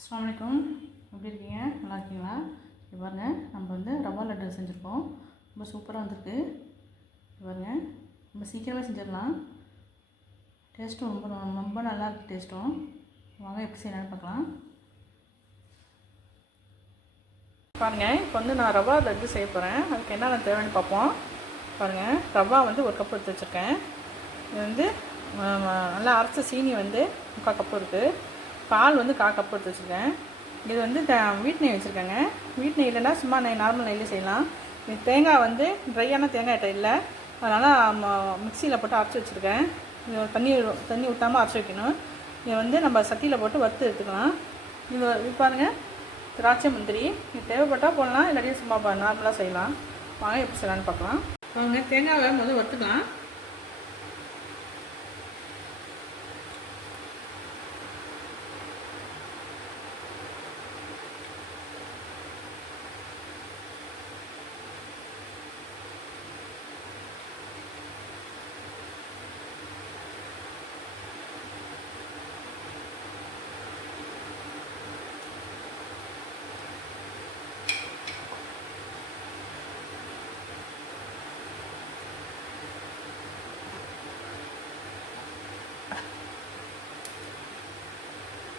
அஸ்ஸலாமு அலைக்கும். எப்படி இருக்கீங்க? நல்லா இருக்கீங்களா? இது பாருங்க, நம்ம வந்து ரவா லட்டு செஞ்சுருக்கோம். ரொம்ப சூப்பராக வந்திருக்கு. இது பாருங்க, நம்ம சீக்கிரமாக செஞ்சிடலாம். டேஸ்ட்டும் ரொம்ப ரொம்ப நல்லா இருக்குது. டேஸ்ட்டும் வாங்க எப்படி செய்யலான்னு பார்க்கலாம். பாருங்கள், இப்போ வந்து நான் ரவா லட்டு செய்ய போகிறேன். அதுக்கு என்னென்ன தேவைன்னு பார்ப்போம். பாருங்கள், ரவா வந்து ஒரு கப் எடுத்து வச்சுருக்கேன். இது வந்து நல்லா அரைச்ச சீனி வந்து 3/4 கப்பு இருக்குது. பால் வந்து 1/4 கப்பு எடுத்து வச்சுருக்கேன். இது வந்து வீட் நெய் வச்சுருக்கேங்க. வீட் நெய் இல்லைன்னா சும்மா நார்மல் நெய்லேயே செய்யலாம். இது தேங்காய் வந்து ட்ரையான தேங்காய் ஐட்டம் இல்லை, அதனால் மிக்சியில் போட்டு அரைச்சி வச்சுருக்கேன். இது தண்ணி ஊற்றாமல் அரைச்சி வைக்கணும். இதை வந்து நம்ம சட்டியில் போட்டு வறுத்து எடுத்துக்கலாம். இது பாருங்கள், திராட்சை முந்திரி இது தேவைப்பட்டால் போடலாம், இல்லாட்டியும் சும்மா நார்மலாக செய்யலாம். வாங்க எப்படி செய்யலான்னு பார்க்கலாம். வாங்க, தேங்காவை முதல்ல வறுத்துக்கலாம்.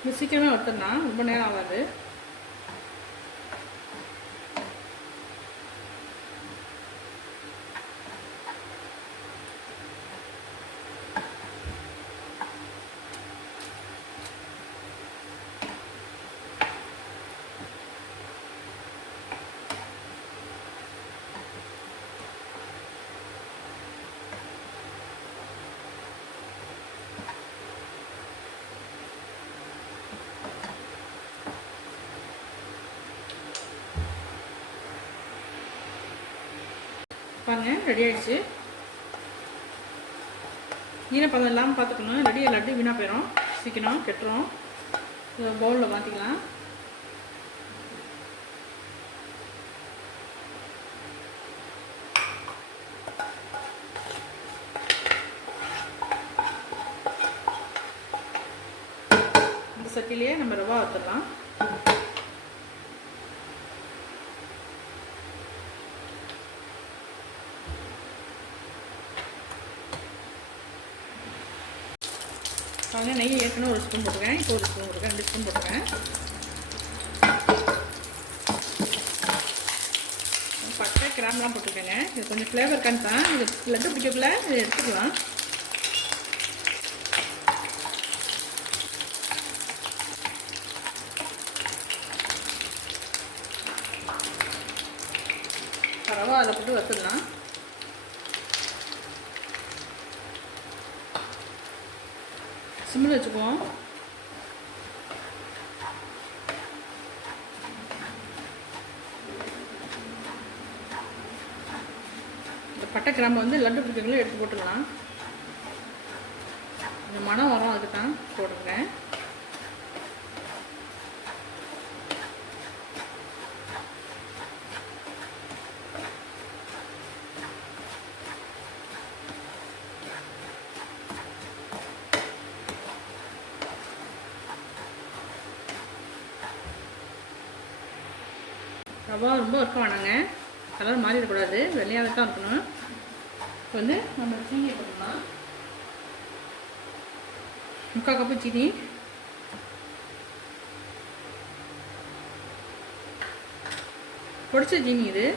இது சீக்கிரமே வறுத்துடலாம், ரொம்ப நேரம் ஆகாது. பாருங்க, ரெடி ஆகிடுச்சு. ஈரப்பதம் இல்லாமல் பார்த்துக்கணும், ரெடி லட்டு வீணாக போயிடும், சீக்கிரம் கெட்டுரும். பவுலில் மாற்றிக்கலாம். இந்த சட்டிலேயே நம்ம ரவா வறுத்துடலாம். பாருங்க, நெய் ஏற்கனவே ஒரு ஸ்பூன் போட்டுருக்கேன், இப்போ ஒரு ஸ்பூன் போட்டுருக்கேன், 2 ஸ்பூன் போட்டுருக்கேன். பட்டை கிராம்பெலாம் போட்டுருக்கேங்க. இது கொஞ்சம் ஃப்ளேவர் தான். இது லட்டு பிடிக்கக்குள்ள இதை எடுத்துக்கலாம். ரவா அதில் போட்டு வச்சுடலாம். சிம்மில் வச்சுக்குவோம். இந்த பட்டை கிராம்பை வந்து லட்டு பிடிக்கிறதுல எடுத்து போட்டுடலாம். இந்த மணம் வரும், அதுக்கு தான் போட்டுருக்கேன். ரவா ரொம்ப வறுக்க வேணாங்க, கலர் மாறிடக்கூடாது, வெள்ளையாக தான் இருக்கணும். இப்போ வந்து நம்ம சீனியை போட்டுக்கலாம். 3/4 கப்பு சீனி, பொடிச்ச சீனி. இது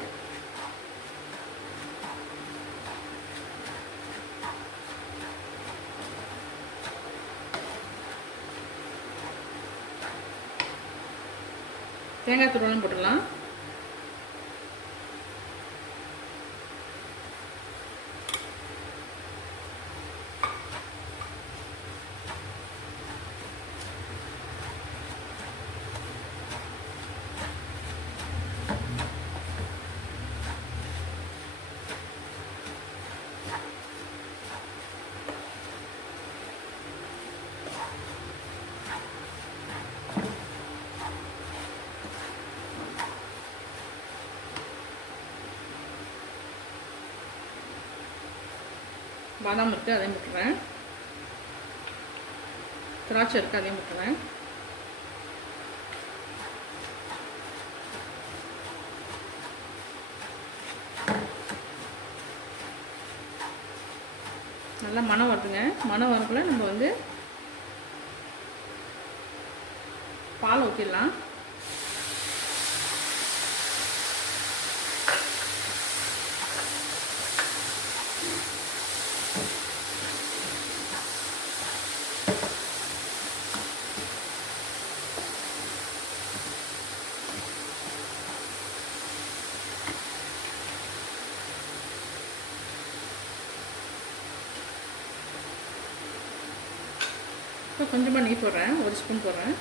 தேங்காய் துருவலும் போட்டுடலாம். பாதாம் இருக்குது, அதையும் போட்டுறேன். திராட்சை இருக்குது, அதையும் போட்டுறேன். நல்லா மணம் வருதுங்க. மணம் வரக்குள்ள நம்ம வந்து பால் ஊற்றிடலாம். இப்போ கொஞ்சமாக நெய் போடுறேன், 1 ஸ்பூன் போடுறேன்.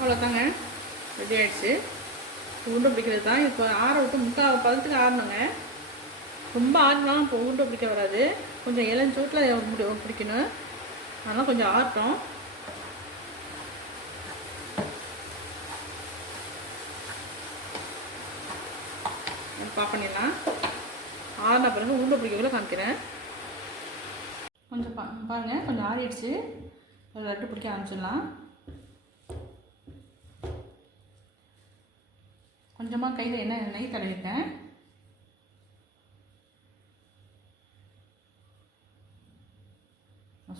அவ்வளோதாங்க, ரெடி ஆகிடுச்சு. உருண்டை பிடிக்கிறது தான். இப்போ ஆற விட்டு 3/4 பதத்துக்கு ஆறணுங்க. ரொம்ப ஆறினாலும் இப்போ உருண்டை பிடிக்க வராது. கொஞ்சம் இளஞ்சூட்டில் பிடிக்கணும். அதனால் கொஞ்சம் ஆறட்டும். பாப் பண்ணிடலாம். ஆறின பிறகு உருண்டை பிடிக்கக்குள்ள காமிக்கிறேன். கொஞ்சம் பாருங்கள், கொஞ்சம் ஆறிடுச்சு. லட்டு பிடிக்க ஆரம்பிச்சிடலாம். கொஞ்சமாக கையில் நெய் தடவிட்டேன்.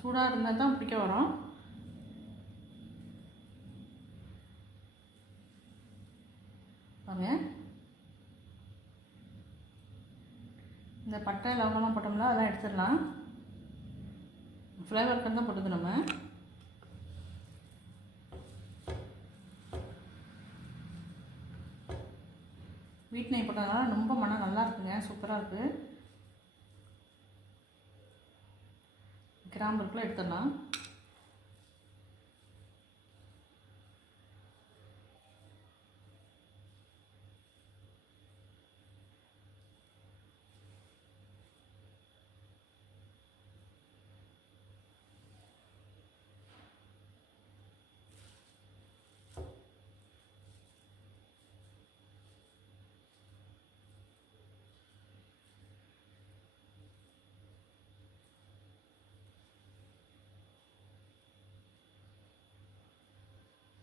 சூடாக இருந்தால் தான் பிடிக்க வரும். பாருங்க, இந்த பட்டை லவங்கமாக போட்டோம்ல அதெல்லாம் எடுத்துடலாம். ஃப்ளேவருக்கு தான் போட்டுது நம்ம. வீட்டு நெய் போட்டதுனால ரொம்ப மனம் நல்லா இருக்குங்க, சூப்பராக இருக்குது. கிராம்பு இருக்குள்ள எடுத்துடலாம்.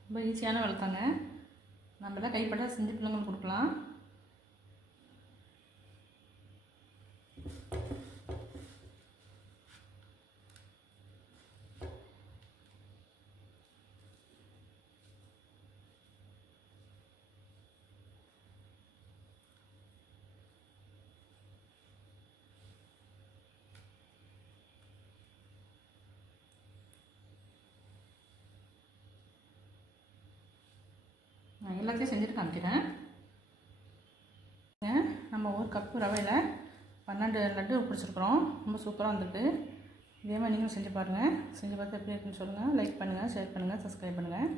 ரொம்ப ஈஸியான வேலை தாங்க. நம்ம தான் கைப்பட செஞ்சு பிள்ளைங்களுக்கு கொடுக்கலாம். நான் எல்லாத்தையும் செஞ்சுட்டு காமிக்கிறேன். நம்ம 1 கப்பு ரவையில் 12 லட்டு பிடிச்சிருக்குறோம். ரொம்ப சூப்பராக வந்துருக்கு. இதே மாதிரி நீங்களும் செஞ்சு பாருங்கள். செஞ்சு பார்த்து எப்படி இருக்குன்னு சொல்லுங்கள். லைக் பண்ணுங்கள், ஷேர் பண்ணுங்கள், சப்ஸ்கிரைப் பண்ணுங்கள்.